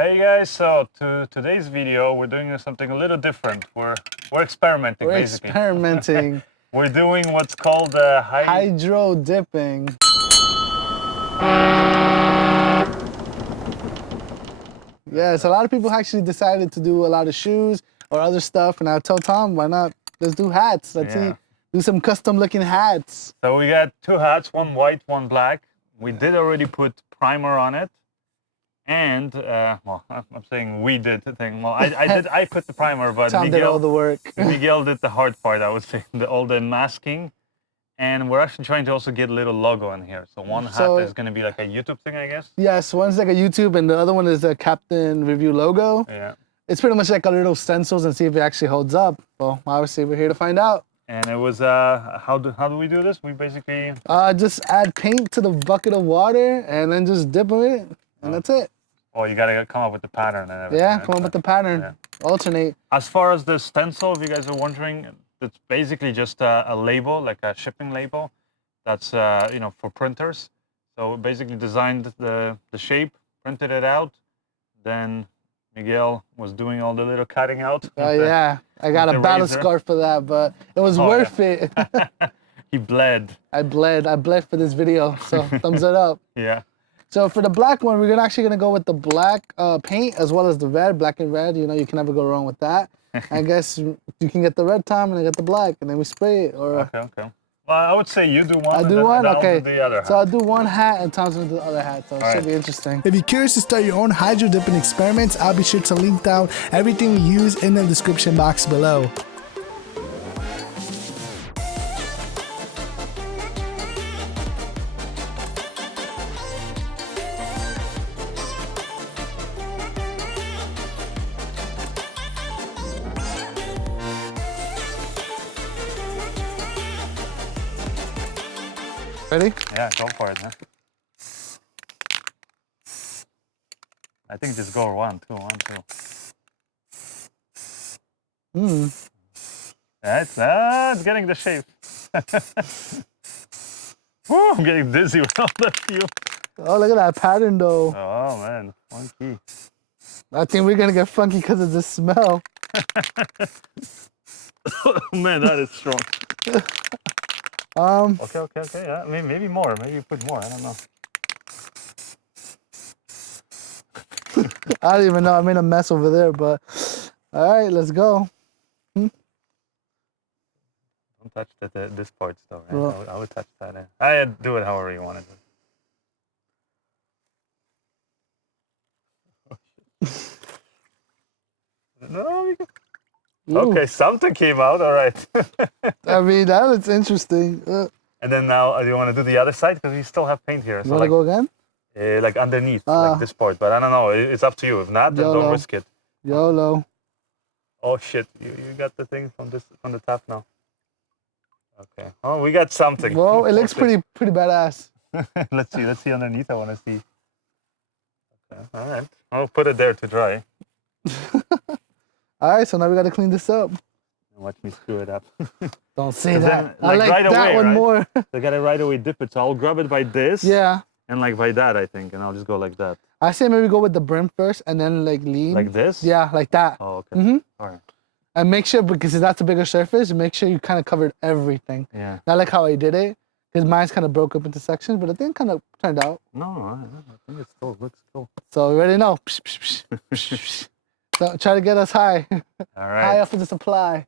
Hey guys, so today's video we're doing something a little different. We're experimenting We're basically. experimenting. We're doing what's called Hydro dipping. Yes, a lot of people actually decided to do a lot of shoes or other stuff, and I told Tom, why not? Let's do hats. Let's see, do some custom looking hats. So we got two hats, one white, one black. We did already put primer on it. And well, I'm saying we did the thing. Well, I put the primer, but Tom did all the work. Miguel did the hard part. I would say all the masking, and we're actually trying to also get a little logo in here. So one hat is going to be like a YouTube thing, I guess. Yes, one's like a YouTube, and the other one is a Captain Review logo. Yeah. It's pretty much like a little stencils and see if it actually holds up. Well, obviously we're here to find out. And it was how do we do this? We basically just add paint to the bucket of water and then just dip in it, and that's it. Oh, you gotta come up with the pattern and everything. Yeah, come up with the pattern. Yeah. Alternate. As far as the stencil, if you guys are wondering, it's basically just a label, like a shipping label. That's for printers. So basically designed the shape, printed it out. Then Miguel was doing all the little cutting out. Oh yeah, I got a battle scar for that, but it was worth it. He bled. I bled for this video, so thumbs it up. Yeah. So for the black one, we're actually gonna go with the black paint as well as the red, black and red. You know, you can never go wrong with that. I guess you can get the red, Tom, and I get the black, and then we spray it. Or okay. Well, I would say you do one. I do one. Okay. I'll do the other hat. So I'll do one hat, and Tom's gonna do the other hat. So it should be interesting. If you're curious to start your own hydro dipping experiments, I'll be sure to link down everything we use in the description box below. Ready? Yeah, go for it, man. I think just go 1, 2, 1, 2. It's getting the shape. Woo, I'm getting dizzy with all the fume. Oh, look at that pattern, though. Oh, man. Funky. I think we're going to get funky because of the smell. Man, that is strong. Okay, yeah. Maybe more. Maybe you put more. I don't know. I don't even know. I made a mess over there, but all right, let's go. Don't touch this part, though. Right? Well, I would touch that. I'd do it however you want to. No. Okay, something came out. All right. I mean, that looks interesting. And then now, do you want to do the other side? Because we still have paint here. So you want to go again? Like underneath, like this part. But I don't know. It's up to you. If not, then don't risk it. YOLO. Oh shit! You got the thing from the top now. Okay. Oh, we got something. Well, it looks pretty badass. Let's see underneath. I want to see. Okay. All right. I'll put it there to dry. All right, so now we got to clean this up. Watch me screw it up. Don't say that. Then, I like right that away, one right? more. I got to right away dip it. So I'll grab it by this. Yeah. And like by that, I think. And I'll just go like that. I say maybe go with the brim first and then like lean. Like this? Yeah, like that. Oh, okay. All right. And make sure, because that's a bigger surface, make sure you kind of covered everything. Yeah. Not like how I did it, because mine's kind of broke up into sections, but I think kind of turned out. No, I think it still looks cool. So we already know. So try to get us high. All right. High up in the supply.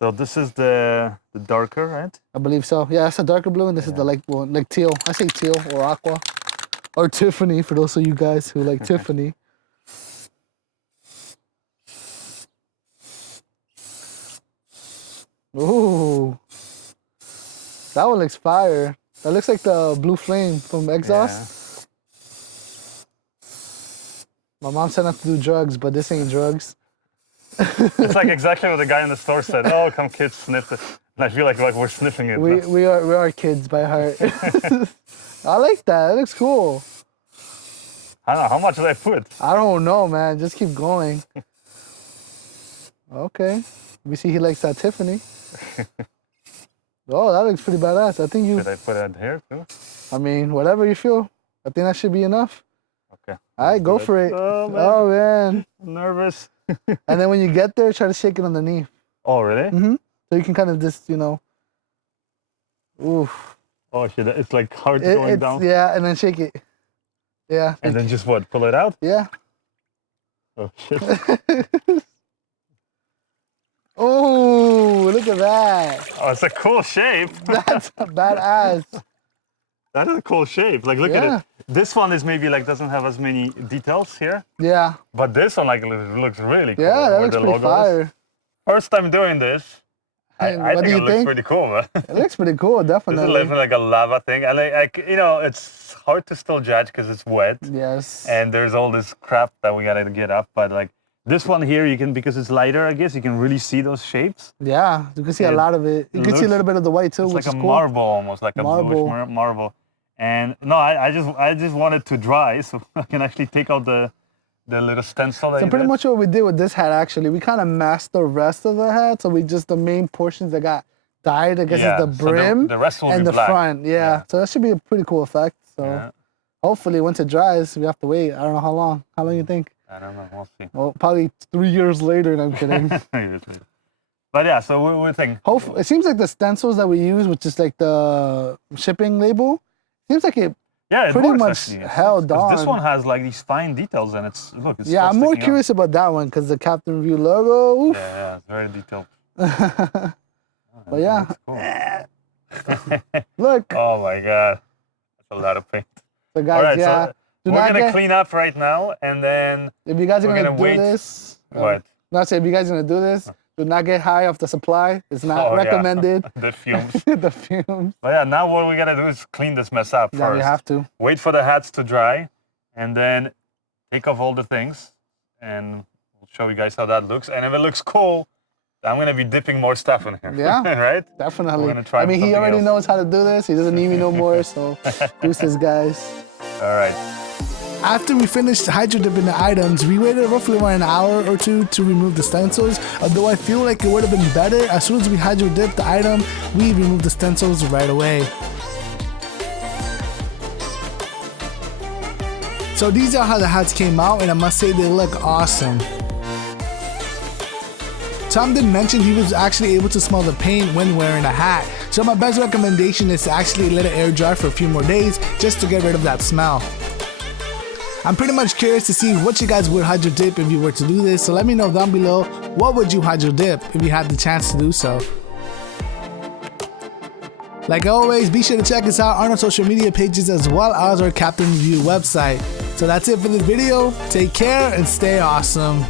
So this is the darker, right? I believe so. Yeah, it's a darker blue, and this is the light one, like teal. I say teal or aqua. Or Tiffany, for those of you guys who like Tiffany. Ooh. That one looks fire. That looks like the blue flame from Exhaust. Yeah. My mom said not to do drugs, but this ain't drugs. It's like exactly what the guy in the store said. Oh, come kids, sniff it. And I feel like we're sniffing it. We are kids by heart. I like that. It looks cool. I don't know. How much did I put? I don't know, man. Just keep going. Okay. We see he likes that Tiffany. Oh, that looks pretty badass. I think you... Should I put it here too? I mean, whatever you feel. I think that should be enough. Okay. All right, go do it. for it. Oh, man. Oh man. I'm nervous. And then when you get there, try to shake it underneath. Oh, really? So you can kind of just, you know. Oof. Oh shit! It's like hard going down. Yeah, and then shake it. Yeah. And then just what? Pull it out? Yeah. Oh shit! Oh, look at that. Oh, it's a cool shape. That's badass. That is a cool shape. Like, look at Yeah. it. This one is maybe like doesn't have as many details here, Yeah. but this one like looks really cool. Yeah, that where looks the pretty logo is. fire. First time doing this. And I what think do it you looks think? pretty cool, man. It looks pretty cool, This is definitely. like a lava thing. I like, you know, it's hard to still judge because it's wet. Yes. And there's all this crap that we gotta get up. But like this one here, you can, because it's lighter, I guess, you can really see those shapes. Yeah, you can see a It lot of it. You can see a looks- little bit of the white too, It's which like is a cool. marble almost, like a Marble. bluish marble. And no, I just wanted to dry so I can actually take out the little stencil. That So you pretty did. much what we did with this hat, actually, we kind of masked the rest of the hat. So we just, the main portions that got dyed, I guess, Yeah, is the so brim the rest will and be the black. front. Yeah. So that should be a pretty cool effect. So Yeah. hopefully once it dries, we have to wait. I don't know how long. How long you think? I don't know. We'll see. Well, probably 3 years later. No, I'm kidding. But yeah, so we're thinking. Hopefully, it seems like the stencils that we use, which is like the shipping label, seems like it. Yeah, it pretty works, much actually. held 'Cause This on. one has like these fine details, and it's look. It's Yeah, still I'm more sticking out. curious about that one because the Captain Review logo. Oof. Yeah, it's very detailed. But yeah, That's cool. look. Oh my god, that's a lot of paint. So guys, All right, yeah. so Do we're not gonna get, clean up right now, and then if you guys are we're gonna gonna do wait. this, What? not say if you guys are gonna do this, do not get high off the supply. It's not Oh, yeah. recommended. The fumes. The fumes. But yeah, now what we gotta do is clean this mess up Yeah, first. we have to. Wait for the hats to dry, and then take off all the things, and we'll show you guys how that looks. And if it looks cool, I'm gonna be dipping more stuff in here. Yeah. Right? Definitely. We're gonna try I mean, he something already else. knows how to do this. He doesn't need me no more. So, deuces, guys. All right. After we finished hydro dipping the items, we waited roughly around an hour or two to remove the stencils. Although I feel like it would have been better, as soon as we hydro dipped the item, we removed the stencils right away. So these are how the hats came out, and I must say they look awesome. Tom did mention he was actually able to smell the paint when wearing a hat. So my best recommendation is to actually let it air dry for a few more days just to get rid of that smell. I'm pretty much curious to see what you guys would hydro dip if you were to do this, so let me know down below what would you hydro dip if you had the chance to do so. Like always, be sure to check us out on our social media pages as well as our Captain Review website. So that's it for this video. Take care and stay awesome.